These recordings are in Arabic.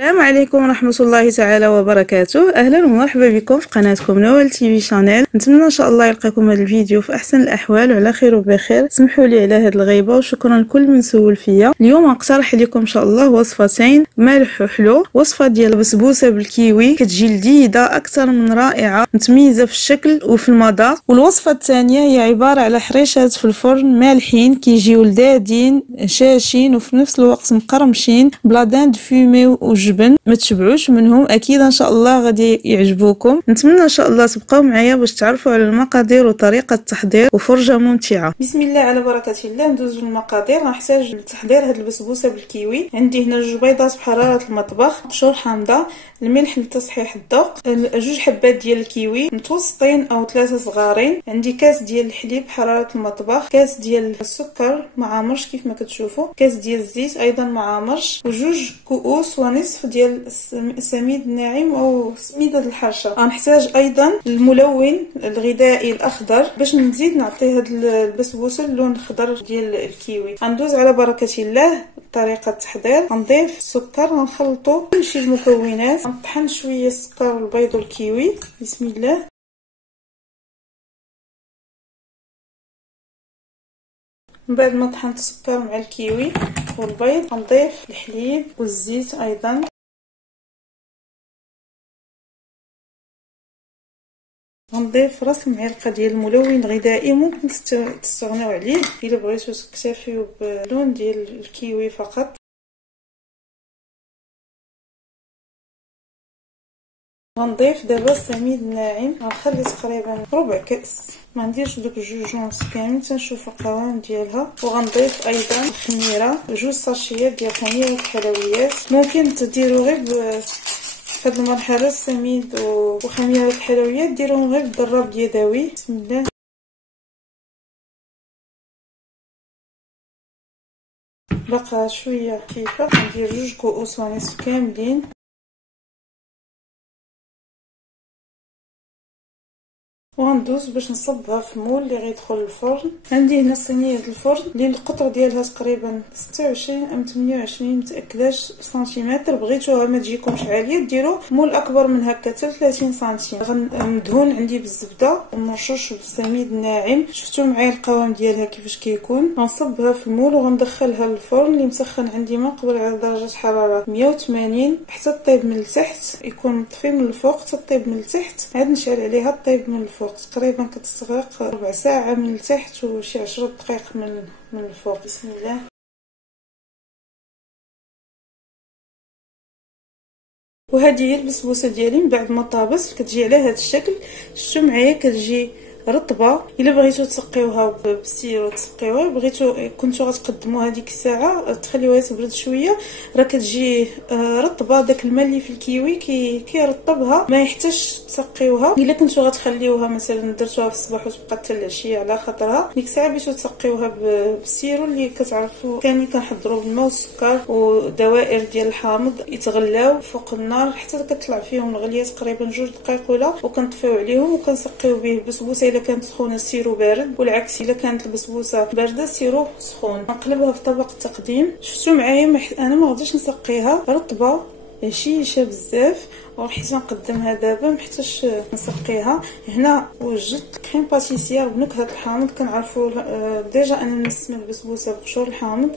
السلام عليكم ورحمة الله تعالى وبركاته. أهلا ومرحبا بكم في قناتكم نوال تي في شانيل. نتمنى إن شاء الله يلقاكم هذا الفيديو في أحسن الأحوال وعلى خير وبخير. سمحوا لي على هذه الغيبة وشكرا لكل من سول فيا. اليوم نقترح لكم إن شاء الله وصفتين مالح وحلو. وصفة ديال البسبوسة بالكيوي كتجي لذيذة أكثر من رائعة، متميزة في الشكل وفي المذاق. والوصفة الثانية هي عبارة على حريشات في الفرن مالحين كيجيو لذاذين شاشين وفي نفس الوقت مقرمشين بلا داند فومي وجبن. ما تشبعوش منهم، اكيد ان شاء الله غادي يعجبوكم. نتمنى ان شاء الله تبقاو معايا باش تعرفوا على المقادير وطريقه التحضير وفرجه ممتعه. بسم الله على بركه الله. ندوزو للمقادير. غنحتاج لتحضير هاد البسبوسه بالكيوي. عندي هنا 2 بيضات بحراره المطبخ، قشور حامضه، الملح لتصحيح الذوق، 2 حبات ديال الكيوي متوسطين او 3 صغارين، عندي كاس ديال الحليب بحراره المطبخ، كاس ديال السكر معامرش كيف ما كتشوفوا، كاس ديال الزيت ايضا معامرش، وجوج كؤوس ونصف ديال السميد الناعم او سميده الحرشه. غنحتاج ايضا الملون الغذائي الاخضر باش نزيد نعطي هاد البسبوسه اللون الخضر ديال الكيوي. غندوز على بركه الله طريقه التحضير. غنضيف السكر، غنخلطو كلشي المكونات، غنطحن شويه السكر والبيض والكيوي. بسم الله. من بعد ما طحنت السكر مع الكيوي والبيض غنضيف الحليب والزيت ايضا. غنضيف راس المعلقه ديال الملون الغذائي، ممكن تستغناو عليه الا بغيتو تكتفيو باللون ديال الكيوي فقط. غنضيف دابا السميد الناعم، غنخلي تقريبا ربع كاس، ما نديرش دوك 2 ونص كامل تنشوف القوام ديالها. وغنضيف ايضا الخميره، 2 ساشيات ديال خميره الحلويات. ممكن تديروا غير في هذه المرحله السميد وخميره الحلويات ديروهم غير بالضراب اليدوي. بسم الله. بقى شويه خفيفه، غندير 2 كؤوس ونصف كاملين. وغندوز باش نصبها في مول اللي غيدخل الفرن. عندي هنا صينيه الفرن اللي القطر ديالها تقريبا 26 ام 28 متاكداش سنتيمتر. بغيتوها ما تجيكمش عاليه ديروا مول اكبر من هكا 30 سنتيم. غندهن عندي بالزبده ومرشوش بالسميد الناعم. شفتوا معايا القوام ديالها كيفاش كيكون. غنصبها في المول وغندخلها للفرن اللي مسخن عندي من قبل على درجه حراره 180 حتى طيب من التحت، يكون مطفي من الفوق حتى طيب من التحت. عاد نشعل عليها طيب من الفوق. تقريبا كتستغرق ربع ساعه من التحت وشي 10 دقائق من الفوق. بسم الله. وهذه هي البسبوسه ديالي من بعد ما طابت كتجي على هذا الشكل. شفتوا معايا كتجي رطبه. الا بغيتو تسقيوها بالسيرو تسقيوها، بغيتو كنتو غتقدموها ديك الساعه تخليوها تبرد شويه، راه كتجي رطبه. داك الماء اللي في الكيوي كيرطبها، ما يحتاجش تسقيوها. الا كنتو غتخليوها مثلا درتوها في الصباح وتبقى حتى العشيه على خاطرها، ديك الساعه بغيتو تسقيوها بالسيرو اللي كتعرفوا كاملين كنحضروا بالماء والسكر ودوائر ديال الحامض يتغلاو فوق النار حتى كتطلع فيهم الغليه تقريبا 2 دقائق ولا، وكنطفيو عليهم وكنسقيو به البسبوسه. الا كانت سخونه السيرو بارد، والعكس الا كانت البسبوسه بارده السيرو سخون. نقلبها في طبق التقديم. شفتوا معايا انا ما غاديش نسقيها رطبه هشيشه بزاف، وحيت نقدمها دابا محتاجش نسقيها. هنا وجدت كريم باتيسير بنكهه الحامض. كنعرفوا ديجا انا نسمي البسبوسه بقشور الحامض،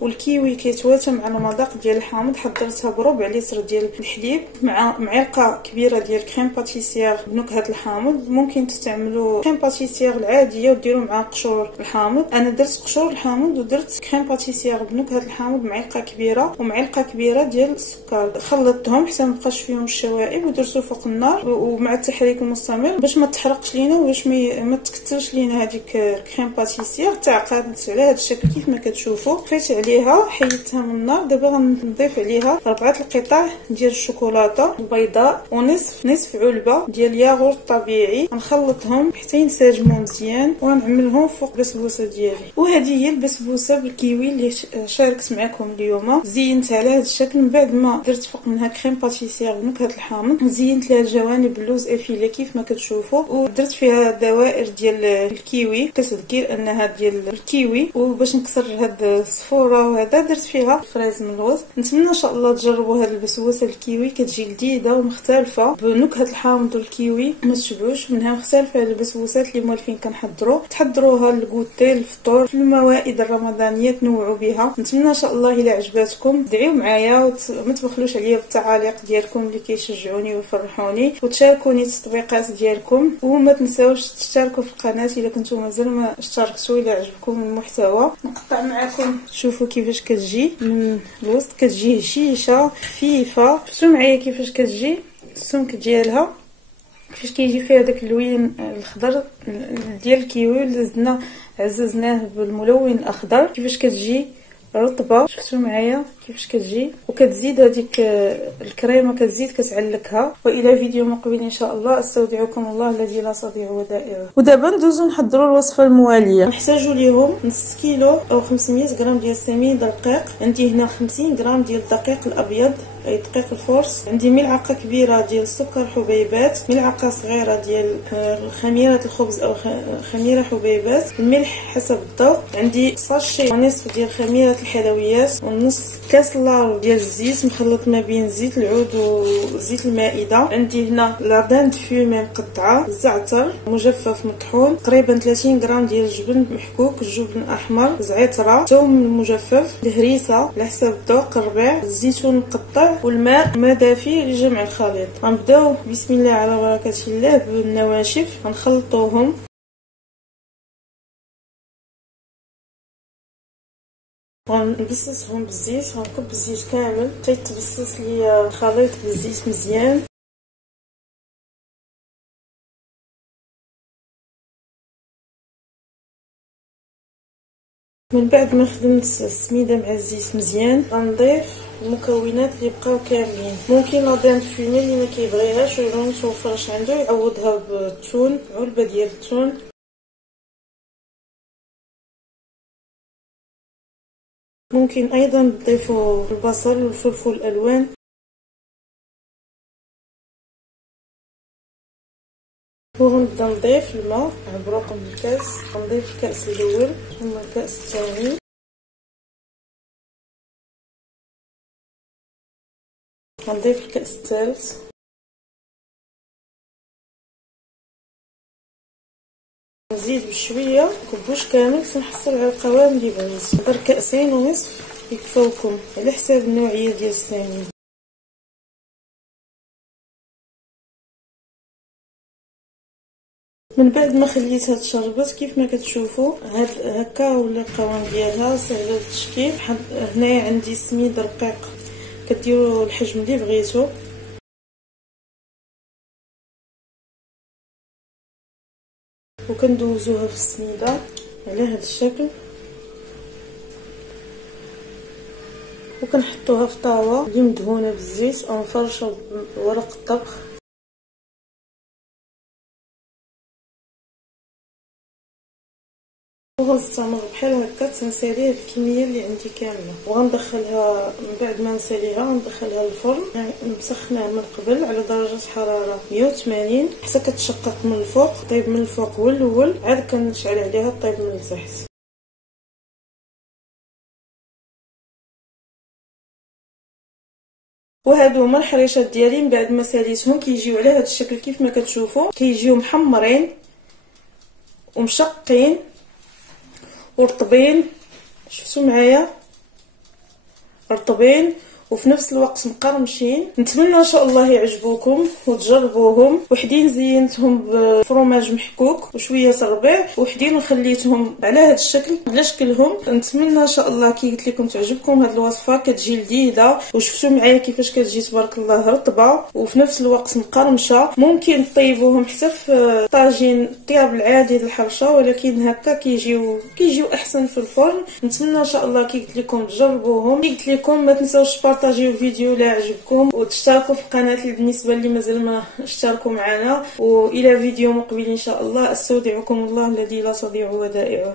والكيوي كيتواتى مع المذاق ديال الحامض. حضرتها بربع لتر ديال الحليب مع معلقه كبيره ديال كريم باتيسير بنكهه الحامض. ممكن تستعملوا كريم باتيسير العاديه وديروا معها قشور الحامض. انا درت قشور الحامض ودرت كريم باتيسير بنكهه الحامض معلقه كبيره ومعلقه كبيره ديال السكر. خلطتهم حتى ما بقاش فيهم الشوائب ودرتو فوق النار ومع التحريك المستمر باش ما تحرقش لينا وباش ما تكثرش لينا هذيك الكريم باتيسير. تعقدت على هذا الشكل كيف ما كتشوفوا. طفيت عليها حيدتها من النار. دابا غنضيف عليها 4 القطع ديال الشوكولاته البيضاء ونصف علبه ديال الياغورت طبيعي. غنخلطهم حتى ينسجموا مزيان وغنعملهم فوق البسبوسه ديالي. وهذه هي البسبوسه بالكيوي اللي شاركت معكم اليوم. زينتها على هذا الشكل. من بعد ما درت فوق منها كريم باتيسير بنكهه نكهه الحامض. زينت لها الجوانب باللوز افيلي كيف ما كتشوفوا، ودرت فيها دوائر ديال الكيوي كتذكير انها ديال الكيوي، وباش نكسر هاد الصفوره وهذا درت فيها فريز من الوسط. نتمنى ان شاء الله تجربوا هاد البسبوسه الكيوي، كتجي لذيذه ومختلفه بنكهه الحامض والكيوي، ما تشبعوش منها، مختلفه على البسبوسات اللي موالفين كنحضروا. تحضروها للكوتي الفطور في الموائد الرمضانيه، تنوعوا بها. نتمنى ان شاء الله الى عجباتكم دعيو معايا وما تبخلوش عليا بالتعاليق ديالكم اللي كيشجعوني ويفرحوني، وتشاركوني التطبيقات ديالكم، وما تنساوش تشتركوا في القناه الا كنتم مازال ما اشتركتوا الى عجبكم المحتوى. نقطع معكم تشوفوا كيفاش كتجي من الوسط، كتجي هشيشه خفيفه. شفتوا معايا كيفاش كتجي السمك ديالها، كيفاش كيجي فيها داك اللوين الخضر ديال الكيوي اللي زدنا عززناه بالملون الاخضر. كيفاش كتجي رطبه، شفتوا معايا كيفاش كتجي، وكتزيد هذيك الكريمه كتزيد كتعلكها. والى فيديو مقبل ان شاء الله، استودعكم الله الذي لا تضيع ودائعه. ودابا ندوزو نحضروا الوصفه المواليه. نحتاجوا ليهم نص كيلو او 500 غرام ديال السميد رقيق، عندي هنا 50 غرام ديال الدقيق الابيض اي دقيق الفورس، عندي ملعقه كبيره ديال السكر حبيبات، ملعقه صغيره ديال خميره الخبز او خميره حبيبات، الملح حسب الذوق، عندي ساشي ونصف ديال خميره الحلويات، ونص كاس لار ديال الزيت مخلط ما بين زيت العود وزيت المائده، عندي هنا لاردان فيومي مقطعه، الزعتر مجفف مطحون، تقريبا 30 غرام ديال الجبن محكوك، الجبن احمر، زعتره، ثوم مجفف، الهريسه على حسب الذوق، الربيع، الزيتون مقطع، والماء ما دافي لجمع الخليط. غنبداو بسم الله على بركه الله بالنواشف، غنخلطوهم. غنبصصهم بالزيت، غنكب الزيت كامل حتى يتبصص ليا الخليط بالزيت مزيان. من بعد ما خدمت السميده مع الزيت مزيان، غنضيف المكونات اللي بقاو كاملين. ممكن لاردان فيني اللي ما كيبغيهاش ولا متوفرش عنده يعوضها بالثوم، علبه ديال الثوم. ممكن ايضا تضيفوا البصل والفلفل الالوان. وغنبدا نضيف الماء عبروق من الكاس، غنضيف الكاس الاول ثم الكاس الثاني، غنضيف الكاس الثالث، نزيد بشويه كبوش كامل سنحصل على القوام اللي بغيت. نقدر كاسين ونصف يكفوكم على حساب النوعيه ديال السميد. من بعد ما خليتها تشربت كيف ما كتشوفوا هكا ولا القوام ديالها سهل التشكيل. هنايا عندي سميد رقيق، كديروا الحجم اللي بغيتو. وكندوزوها في السميده على هذا الشكل، وكنحطوها في طاوه اللي مدهونه بالزيت او نفرشوا بورق الطبخ. وغنستمر بحال هكا تنساليه الكميه اللي عندي كامله، وغندخلها من بعد ما نساليها غندخلها للفرن مسخناه من قبل على درجه حراره 180 حتى كتشقق من الفوق، طيب من الفوق هو الاول، عاد كنشعل عليها طيب من التحت. وهادو هما الحريشات ديالي. من بعد ما ساليتهم كيجيو على هذا الشكل كيف ما كتشوفوا، كيجيو محمرين ومشقين ورطبين. شفتوا معايا رطبين وفي نفس الوقت مقرمشين. نتمنى ان شاء الله يعجبوكم وتجربوهم. وحدين زينتهم بفرماج محكوك وشويه الربيع، وحدين خليتهم على هذا الشكل على شكلهم. نتمنى ان شاء الله كي قلت لكم تعجبكم هذه الوصفه، كتجي لذيذه. وشفتوا معايا كيفاش كتجي تبارك الله رطبه وفي نفس الوقت مقرمشه. ممكن طيبوهم حتى في طاجين الطياب العادي للحرشه، ولكن هكا كيجيو احسن في الفرن. نتمنى ان شاء الله كي قلت لكم تجربوهم. كي قلت لكم ما تنساوش تبارطاجيو الفيديو لا عجبكم، وتشتركوا في القناه بالنسبه اللي مازال ما اشتركوا معنا. والى فيديو مقبل ان شاء الله، استودعكم الله الذي لا تضيع ودائعه.